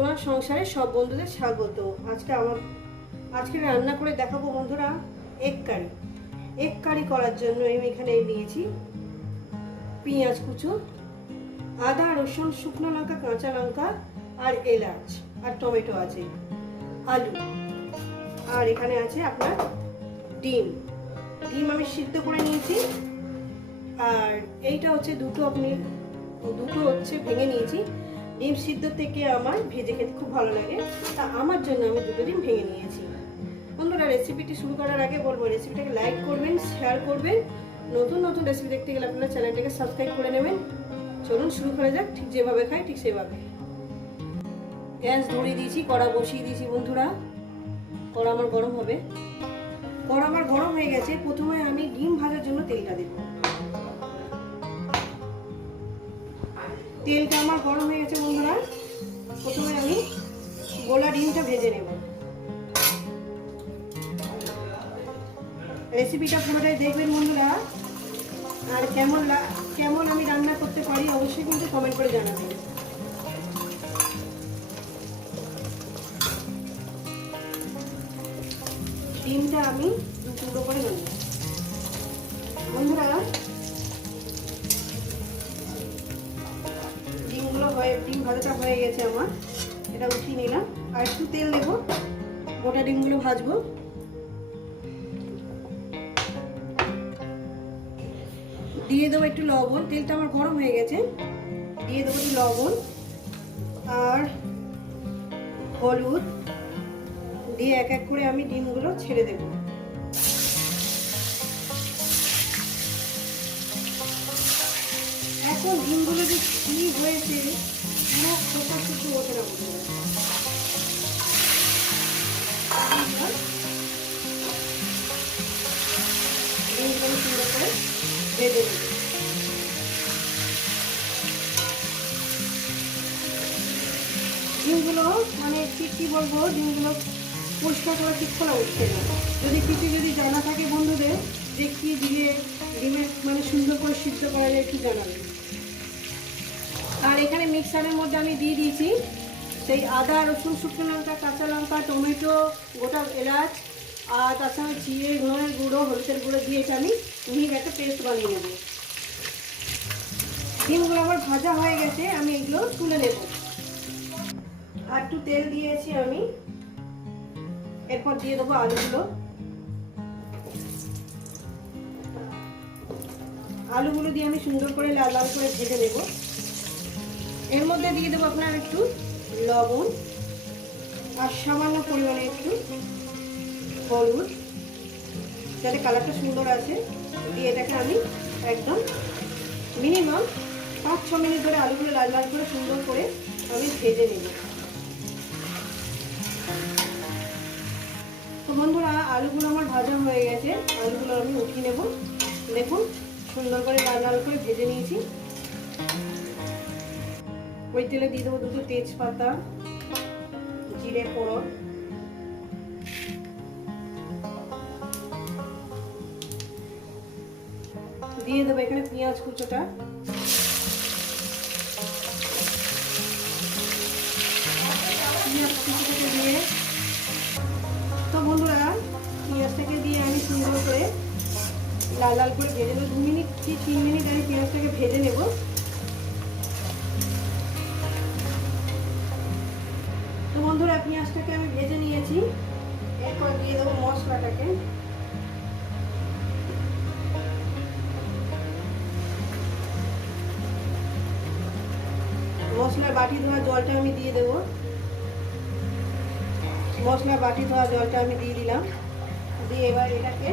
সোনার সংসারে সব বন্ধুদের স্বাগত। আজকে আমার, আজকে রান্না করে দেখাবো বন্ধুরা এগ কারি এগ কারি করার জন্য আমি এখানে নিয়েছি পেঁয়াজ কুচো, আদা, রসুন, শুকনো লঙ্কা, কাঁচা লঙ্কা আর এলাচ আর টমেটো আছে, আলু। আর এখানে আছে আপনার ডিম। ডিম আমি সিদ্ধ করে নিয়েছি। আর এইটা হচ্ছে দুটো আপনি, দুটো হচ্ছে ভেঙে নিয়েছি। ডিম সিদ্ধ থেকে আমার ভেজে খেতে খুব ভালো লাগে। তা আমার জন্য আমি দুটো ডিম ভেঙে নিয়েছি। বন্ধুরা, রেসিপিটি শুরু করার আগে বলব, রেসিপিটাকে লাইক করবেন শেয়ার করবেন। নতুন নতুন রেসিপি দেখতে গেলে আপনারা চ্যানেলটাকে সাবস্ক্রাইব করে নেবেন। চলুন, শুরু করা যাক, ঠিক যেভাবে খাই, ঠিক সেভাবে গ্যাস ধরিয়ে দিয়েছি, কড়া বসিয়ে দিয়েছি বন্ধুরা। কড়া আমার গরম হবে। কড়া আমার গরম হয়ে গেছে। প্রথমে আমি ডিম ভাজার জন্য তেলটা দেব। তেলটা আমার গরম হয়ে গেছে বন্ধুরা। প্রথমে আমি গোলা ডিমটা ভেজে নেব। রেসিপিটা পুরোটাই দেখবেন বন্ধুরা। আর কেমন কেমন আমি রান্না করতে পারি অবশ্যই কিন্তু কমেন্ট করে জানাবেন। ডিমটা আমি দু টুকরো করে নেব। বন্ধুরা ভাজাটা হয়ে গেছে আমার। এটা উঠিয়ে নিলাম। আর একটু তেল দেবো। গোটা ডিমগুলো ভাজবো। দিয়ে দেবো একটু লবণ। তেলটা আমার গরম হয়ে গেছে। দিয়ে দেবো একটু লবণ আর হলুদ। দিয়ে এক এক করে আমি ডিমগুলো ছেড়ে দেব। এখন ডিমগুলো যে কি হয়েছে ভেজে নেব ডিমগুলো মানে ঠিক কী বলব, ডিমগুলো পরিষ্কার করে ঠিক করা উঠছে না। যদি কিছু যদি জানা থাকে বন্ধুদের যে কী দিয়ে ডিমের মানে সুন্দর করে সিদ্ধ করা যায় একটু জানাবেন। আর এখানে মিক্সারের মধ্যে আমি দিয়ে দিয়েছি সেই আদা, রসুন, শুকনো লঙ্কা, কাঁচা লঙ্কা, টমেটো, গোটা এলাচ, আর তার সঙ্গে জিরে ধনের গুঁড়ো, হলুদের গুঁড়ো দিয়ে এটা আমি মিহি একটা পেস্ট বানিয়ে নেব। ডিমগুলো আমার ভাজা হয়ে গেছে, আমি এগুলো তুলে নেব। আর একটু তেল দিয়েছি আমি। এরপর দিয়ে দেবো আলুগুলো। আলুগুলো দিয়ে আমি সুন্দর করে লাল লাল করে ভেজে নেব। এর মধ্যে দিয়ে দেবো আপনার একটু লবণ আর সামান্য পরিমাণে একটু হলুদ। যাতে কালারটা সুন্দর আছে, দিয়ে এটাকে আমি একদম মিনিমাম পাঁচ, ছ মিনিট ধরে আলুগুলো লাল লাল করে সুন্দর করে আমি ভেজে নেব। তো বন্ধুরা, আলুগুলো আমার ভাজা হয়ে গেছে। আলুগুলো আমি উঠিয়ে নেব। দেখুন, সুন্দর করে লাল লাল করে ভেজে নিয়েছি। ওই তেলে দিয়ে দেবো দুটো তেজপাতা, জিরে, ফোড়ন। দিয়ে দেবো এখানে পেঁয়াজ কুচোটা। দিয়ে তো বন্ধুরা, পেঁয়াজটাকে দিয়ে আমি সুন্দর করে লাল লাল করে ভেজে নেব। দু মিনিট কি তিন মিনিট আমি পেঁয়াজটাকে ভেজে নেব। পেঁয়াজটাকে আমি ভেজে নিয়েছি। এরপর দিয়ে দেবো মশলাটাকে। মশলার বাটি ধোয়া জলটা আমি দিয়ে দেবো। মশলা বাটি ধোয়া জলটা আমি দিয়ে দিলাম। দিয়ে এবার এটাকে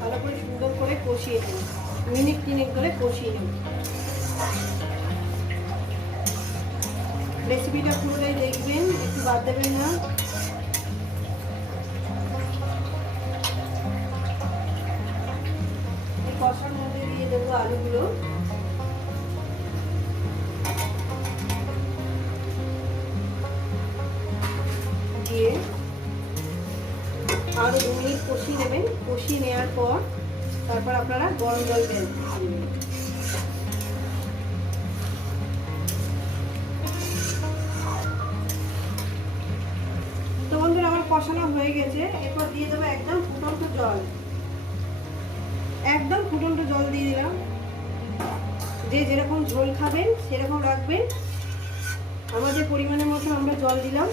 ভালো করে সুন্দর করে কষিয়ে নেব। মিনিট তিনেক করে কষিয়ে নেব। রেসিপিটা পুরোটাই বাদ দেবেন না কষার মধ্যে দিয়ে দেবো আলুগুলো। দিয়ে আরও দু মিনিট কষিয়ে নেবেন। কষিয়ে নেওয়ার পর তারপর আপনারা গরম জল দেন বসানো হয়ে গেছে। এরপর দিয়ে দেবো একদম ফুটন্ত জল। একদম ফুটন্ত জল দিয়ে দিলাম। যে যেরকম ঝোল খাবেন, সেরকম রাখবেন। আমাদের পরিমাণের মতো আমরা জল দিলাম।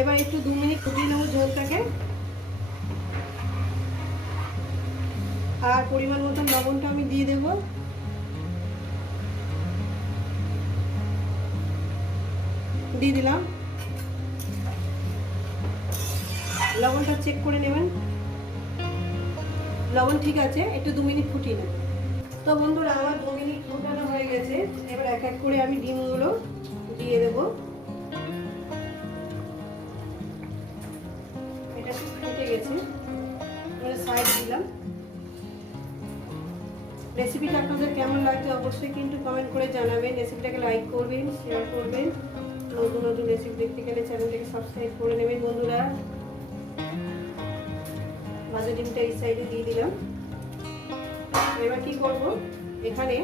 এবার একটু দু মিনিট ফুটিয়ে নেব ঝোলটাকে। আর পরিমাণ মতো লবণটা আমি দিয়ে দেব। দিয়ে দিলাম। লবণটা চেক করে নেবেন। লবণ ঠিক আছে, একটু দু মিনিট ফুটিয়ে নেব তো বন্ধুরা, আমার দু মিনিট ফুটানো হয়ে গেছে। এবার এক এক করে আমি ডিমগুলো দিয়ে দেব। এটা ফুটে গেছে। সাইড দিলাম। রেসিপিটা আপনাদের কেমন লাগছে অবশ্যই কিন্তু কমেন্ট করে জানাবেন। রেসিপিটাকে লাইক করবেন শেয়ার করবেন। নতুন নতুন রেসিপি দেখতে গেলে চ্যানেলটাকে সাবস্ক্রাইব করে নেবেন বন্ধুরা। ডিমটা এই সাইডে দিয়ে দিলাম। এবার কি করব? এখানে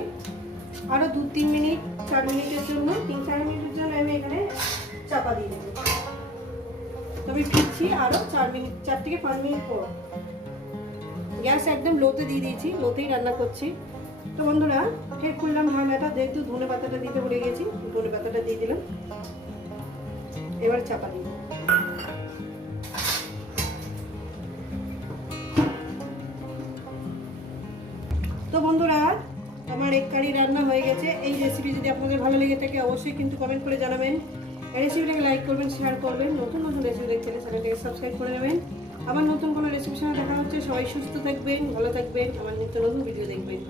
আরও দু তিন মিনিট, চার মিনিটের জন্য, তিন চার মিনিটের জন্য আমি এখানে চাপা দিয়ে দেবো। তবে ফিরছি আরও চার মিনিট, চার থেকে পাঁচ মিনিট পর। গ্যাস একদম লোতে দিয়ে দিয়েছি, লোতেই রান্না করছি। তো বন্ধুরা, ফের খুললাম ঢাকনাটা যেহেতু ধনে পাতাটা দিতে ভুলে গেছি ধনে পাতাটা দিয়ে দিলাম। এবার চাপা দিব আপনাদের ভালো লেগে থাকে, অবশ্যই কিন্তু কমেন্ট করে জানাবেন। রেসিপিটাকে লাইক করবেন শেয়ার করবেন, নতুন নতুন রেসিপি দেখতে হলে চ্যানেলটাকে সাবস্ক্রাইব করে নেবেন। আবার নতুন কোনো রেসিপির সঙ্গে দেখা হচ্ছে, সবাই সুস্থ থাকবেন, ভালো থাকবেন আমার নিত্য নতুন ভিডিও দেখবেন।